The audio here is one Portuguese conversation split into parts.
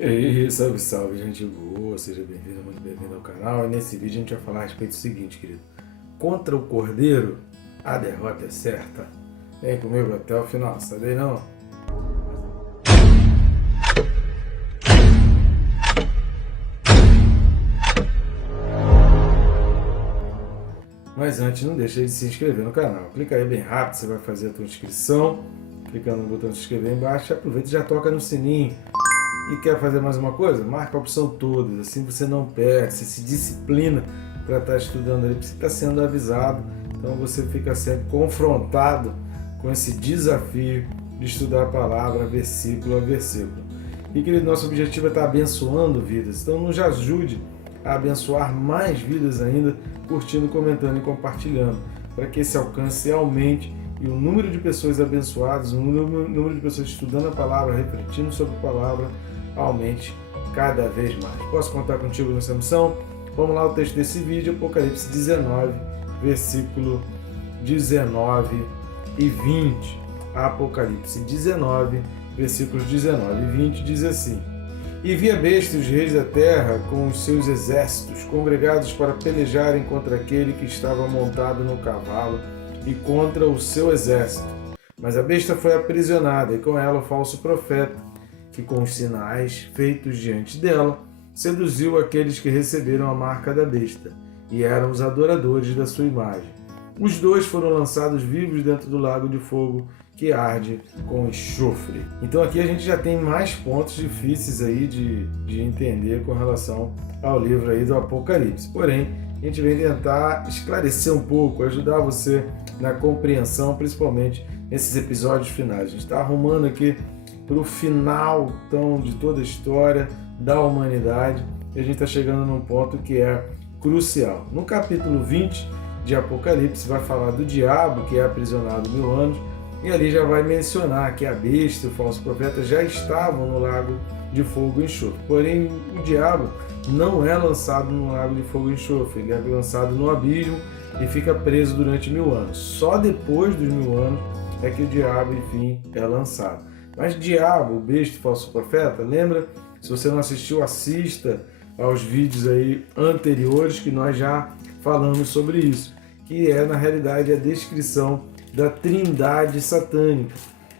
E aí, salve, salve, gente boa, seja bem-vindo, muito bem-vindo ao canal. E nesse vídeo a gente vai falar a respeito do seguinte, querido. Contra o Cordeiro, a derrota é certa. Vem comigo até o final, sabe não? Mas antes, não deixe de se inscrever no canal. Clica aí bem rápido, você vai fazer a tua inscrição. Clicando no botão de se inscrever aí embaixo, aproveita e já toca no sininho. E quer fazer mais uma coisa? Marca a opção todas, assim você não perde, você se disciplina para estar estudando ali, porque você está sendo avisado, então você fica sempre confrontado com esse desafio de estudar a palavra versículo a versículo. E querido, nosso objetivo é estar abençoando vidas, então nos ajude a abençoar mais vidas ainda, curtindo, comentando e compartilhando, para que esse alcance aumente e o número de pessoas abençoadas, o número de pessoas estudando a palavra, refletindo sobre a palavra, aumente cada vez mais. Posso contar contigo nessa missão? Vamos lá, o texto desse vídeo, Apocalipse 19, versículo 19 e 20. Apocalipse 19, versículos 19 e 20 diz assim: E vi a besta e os reis da terra com os seus exércitos, congregados para pelejarem contra aquele que estava montado no cavalo e contra o seu exército. Mas a besta foi aprisionada, e com ela o falso profeta, que com os sinais feitos diante dela, seduziu aqueles que receberam a marca da besta, e eram os adoradores da sua imagem. Os dois foram lançados vivos dentro do lago de fogo, que arde com enxofre. Então aqui a gente já tem mais pontos difíceis aí de entender com relação ao livro aí do Apocalipse. Porém, a gente vem tentar esclarecer um pouco, ajudar você na compreensão, principalmente nesses episódios finais. A gente está arrumando aqui para o final então, de toda a história da humanidade, e a gente está chegando num ponto que é crucial. No capítulo 20 de Apocalipse vai falar do diabo, que é aprisionado 1000 anos, e ali já vai mencionar que a besta e o falso profeta já estavam no lago de fogo e enxofre. Porém, o diabo não é lançado no lago de fogo e enxofre, ele é lançado no abismo e fica preso durante 1000 anos. Só depois dos 1000 anos é que o diabo, enfim, é lançado. Mas diabo, besta e falso profeta, lembra? Se você não assistiu, assista aos vídeos aí anteriores que nós já falamos sobre isso, que é na realidade a descrição da trindade satânica.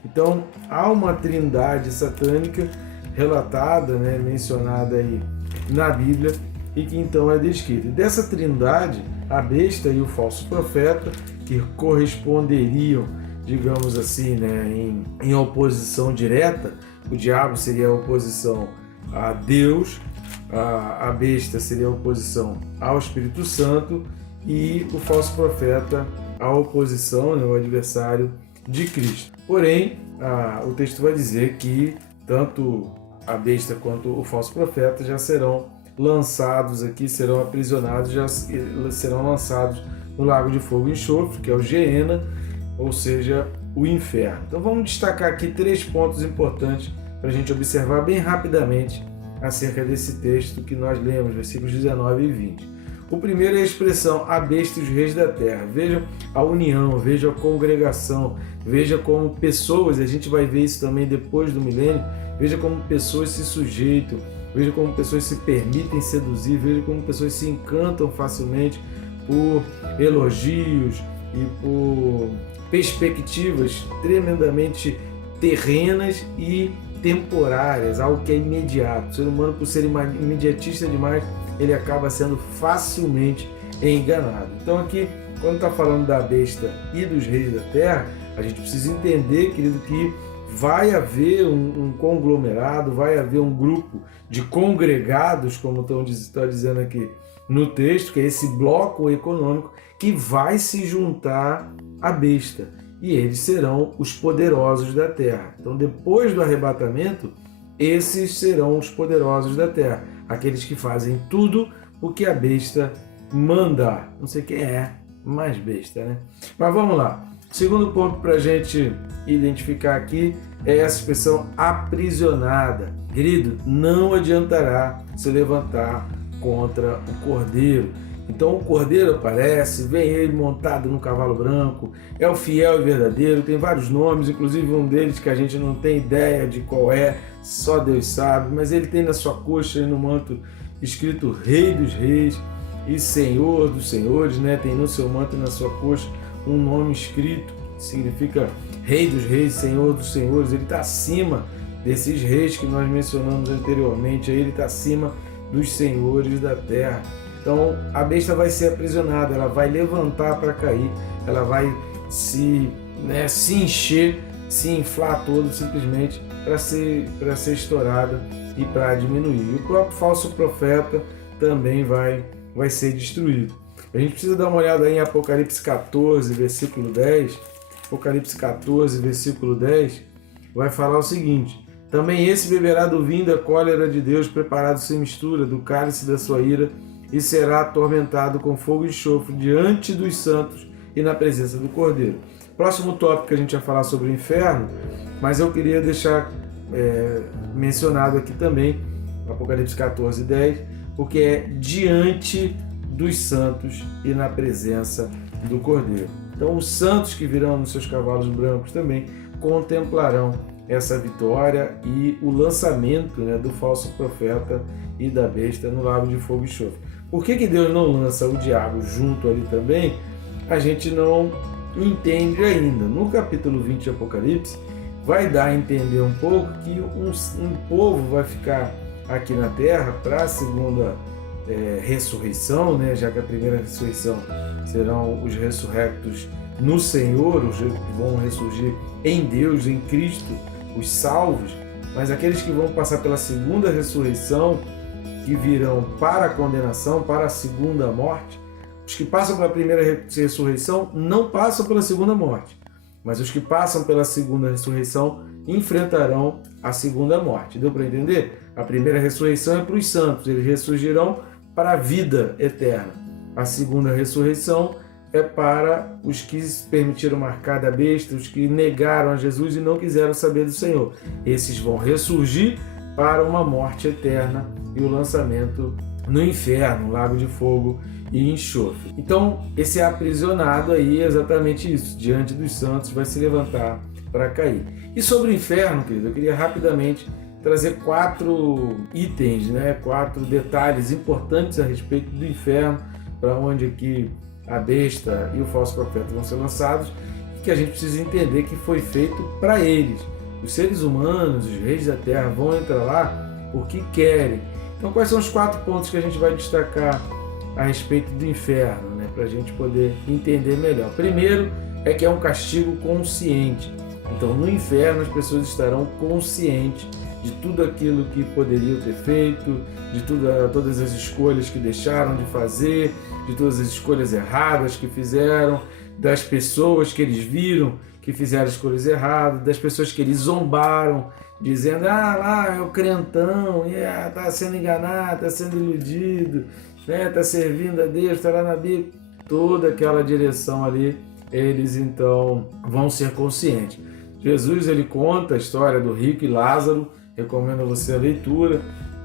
Então, há uma trindade satânica relatada, mencionada aí na Bíblia, e que então é descrita. E dessa trindade, a besta e o falso profeta, que corresponderiam, digamos assim, em oposição direta, o diabo seria a oposição a Deus, a besta seria a oposição ao Espírito Santo e o falso profeta a oposição, o adversário de Cristo. Porém, o texto vai dizer que tanto a besta quanto o falso profeta já serão lançados aqui, serão aprisionados, já serão lançados no lago de fogo e enxofre, que é o Geena, ou seja, o inferno. Então vamos destacar aqui 3 pontos importantes para a gente observar bem rapidamente acerca desse texto que nós lemos, versículos 19 e 20. O primeiro é a expressão a besta e os reis da terra. Vejam a união, vejam a congregação, veja como pessoas, a gente vai ver isso também depois do milênio, veja como pessoas se sujeitam, veja como pessoas se permitem seduzir, veja como pessoas se encantam facilmente por elogios e por perspectivas tremendamente terrenas e temporárias, algo que é imediato. O ser humano, por ser imediatista demais, ele acaba sendo facilmente enganado. Então aqui, quando está falando da besta e dos reis da terra, a gente precisa entender, querido, que vai haver um conglomerado, vai haver um grupo de congregados, como está dizendo aqui no texto, que é esse bloco econômico que vai se juntar à besta, e eles serão os poderosos da terra. Então, depois do arrebatamento, esses serão os poderosos da terra, aqueles que fazem tudo o que a besta mandar. Não sei quem é, mais besta, né? Mas vamos lá. Segundo ponto para a gente identificar aqui é essa expressão aprisionada. Querido, não adiantará se levantar contra o Cordeiro. Então o Cordeiro aparece, vem ele montado no cavalo branco, é o fiel e verdadeiro, tem vários nomes, inclusive um deles que a gente não tem ideia de qual é, só Deus sabe, mas ele tem na sua coxa e no manto escrito Rei dos Reis e Senhor dos Senhores, né? Tem no seu manto e na sua coxa um nome escrito que significa Rei dos Reis, Senhor dos Senhores. Ele está acima desses reis que nós mencionamos anteriormente, ele está acima dos senhores da terra. Então a besta vai ser aprisionada, ela vai levantar para cair, ela vai se encher, se inflar todo simplesmente para ser estourada e para diminuir. E o próprio falso profeta também vai ser destruído. A gente precisa dar uma olhada aí em Apocalipse 14, versículo 10. Apocalipse 14, versículo 10, vai falar o seguinte: também esse beberá do vinho da cólera de Deus, preparado sem mistura, do cálice da sua ira, e será atormentado com fogo e enxofre diante dos santos e na presença do Cordeiro. Próximo tópico que a gente vai falar sobre o inferno, mas eu queria deixar mencionado aqui também, Apocalipse 14, 10, porque é diante dos santos e na presença do Cordeiro. Então os santos que virão nos seus cavalos brancos também contemplarão essa vitória e o lançamento, né, do falso profeta e da besta no lago de fogo e enxofre. Por que Deus não lança o diabo junto ali também? A gente não entende ainda. No capítulo 20 de Apocalipse, vai dar a entender um pouco que um povo vai ficar aqui na terra para a segunda ressurreição, né? Já que a primeira ressurreição serão os ressurrectos no Senhor, os que vão ressurgir em Deus, em Cristo, os salvos, mas aqueles que vão passar pela segunda ressurreição, que virão para a condenação, para a segunda morte. Os que passam pela primeira ressurreição não passam pela segunda morte, mas os que passam pela segunda ressurreição enfrentarão a segunda morte. Deu para entender? A primeira ressurreição é para os santos, eles ressurgirão para a vida eterna. A segunda ressurreição é para os que se permitiram marcar da besta, os que negaram a Jesus e não quiseram saber do Senhor. Esses vão ressurgir para uma morte eterna e o lançamento no inferno, lago de fogo e enxofre. Então, esse aprisionado aí é exatamente isso, diante dos santos vai se levantar para cair. E sobre o inferno, querido, eu queria rapidamente trazer 4 itens, 4 detalhes importantes a respeito do inferno, para onde aqui a besta e o falso profeta vão ser lançados, e que a gente precisa entender que foi feito para eles. Os seres humanos, os reis da terra vão entrar lá porque querem. Então, quais são os 4 pontos que a gente vai destacar a respeito do inferno, para a gente poder entender melhor? Primeiro é que é um castigo consciente. Então, no inferno as pessoas estarão conscientes de tudo aquilo que poderiam ter feito, de todas as escolhas que deixaram de fazer, de todas as escolhas erradas que fizeram, das pessoas que eles viram que fizeram escolhas erradas, das pessoas que eles zombaram, dizendo, lá é o crentão, está sendo enganado, está sendo iludido, está servindo a Deus, está lá na Bíblia. Toda aquela direção ali, eles então vão ser conscientes. Jesus, ele conta a história do rico e Lázaro, recomendo a você a leitura.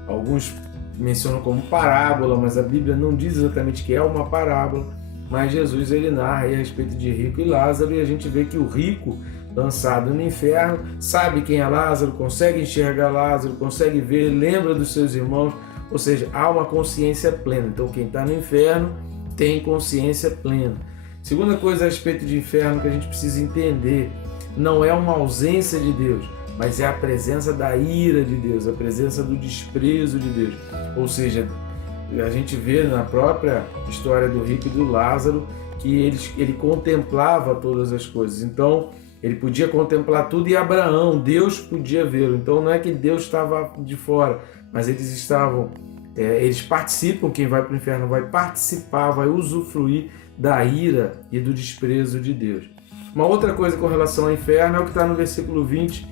Alguns mencionam como parábola, mas a Bíblia não diz exatamente que é uma parábola, mas Jesus, ele narra aí a respeito de rico e Lázaro, e a gente vê que o rico, lançado no inferno, sabe quem é Lázaro, consegue enxergar Lázaro, consegue ver, lembra dos seus irmãos, ou seja, há uma consciência plena. Então quem está no inferno tem consciência plena. Segunda coisa a respeito de inferno que a gente precisa entender, não é uma ausência de Deus, mas é a presença da ira de Deus, a presença do desprezo de Deus. Ou seja, a gente vê na própria história do rico e do Lázaro que ele contemplava todas as coisas. Então, ele podia contemplar tudo, e Abraão, Deus podia vê-lo. Então, não é que Deus estava de fora, mas eles participam, quem vai para o inferno vai participar, vai usufruir da ira e do desprezo de Deus. Uma outra coisa com relação ao inferno é o que está no versículo 20,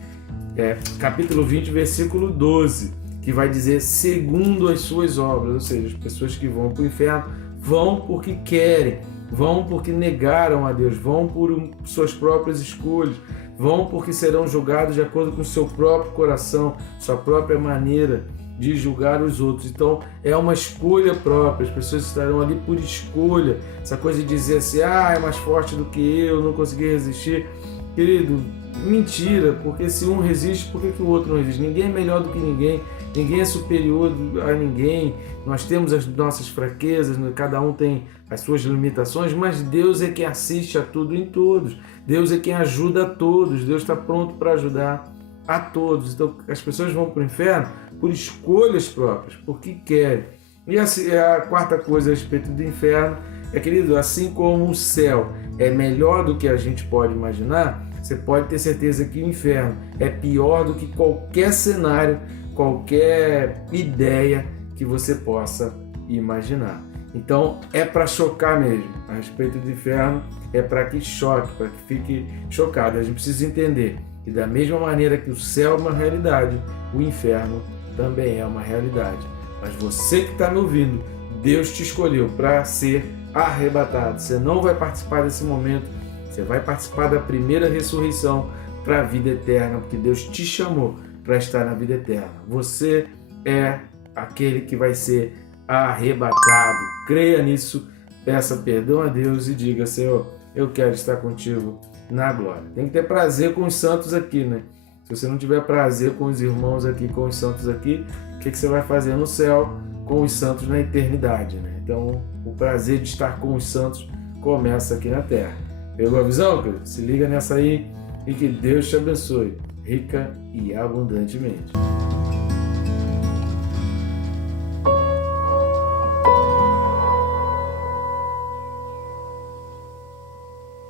capítulo 20, versículo 12, que vai dizer segundo as suas obras, ou seja, as pessoas que vão para o inferno vão porque querem, vão porque negaram a Deus, vão por suas próprias escolhas, vão porque serão julgados de acordo com o seu próprio coração, sua própria maneira de julgar os outros. Então é uma escolha própria, as pessoas estarão ali por escolha. Essa coisa de dizer assim, é mais forte do que eu, não consegui resistir. Querido, Mentira, porque se um resiste, por que o outro não resiste? Ninguém é melhor do que ninguém, ninguém é superior a ninguém, nós temos as nossas fraquezas, cada um tem as suas limitações, mas Deus é quem assiste a tudo em todos, Deus é quem ajuda a todos, Deus está pronto para ajudar a todos. Então as pessoas vão para o inferno por escolhas próprias, porque querem. E a quarta coisa a respeito do inferno é, querido, assim como o céu é melhor do que a gente pode imaginar, você pode ter certeza que o inferno é pior do que qualquer cenário, qualquer ideia que você possa imaginar. Então é para chocar mesmo. A respeito do inferno é para que choque, para que fique chocado. A gente precisa entender que da mesma maneira que o céu é uma realidade, o inferno também é uma realidade. Mas você que está me ouvindo, Deus te escolheu para ser arrebatado. Você não vai participar desse momento, você vai participar da primeira ressurreição para a vida eterna, porque Deus te chamou para estar na vida eterna. Você é aquele que vai ser arrebatado. Creia nisso, peça perdão a Deus e diga: Senhor, eu quero estar contigo na glória. Tem que ter prazer com os santos aqui, né? Se você não tiver prazer com os irmãos aqui, com os santos aqui, o que você vai fazer no céu com os santos na eternidade, né? Então, o prazer de estar com os santos começa aqui na terra. Pegou a visão, querido? Se liga nessa aí e que Deus te abençoe, rica e abundantemente.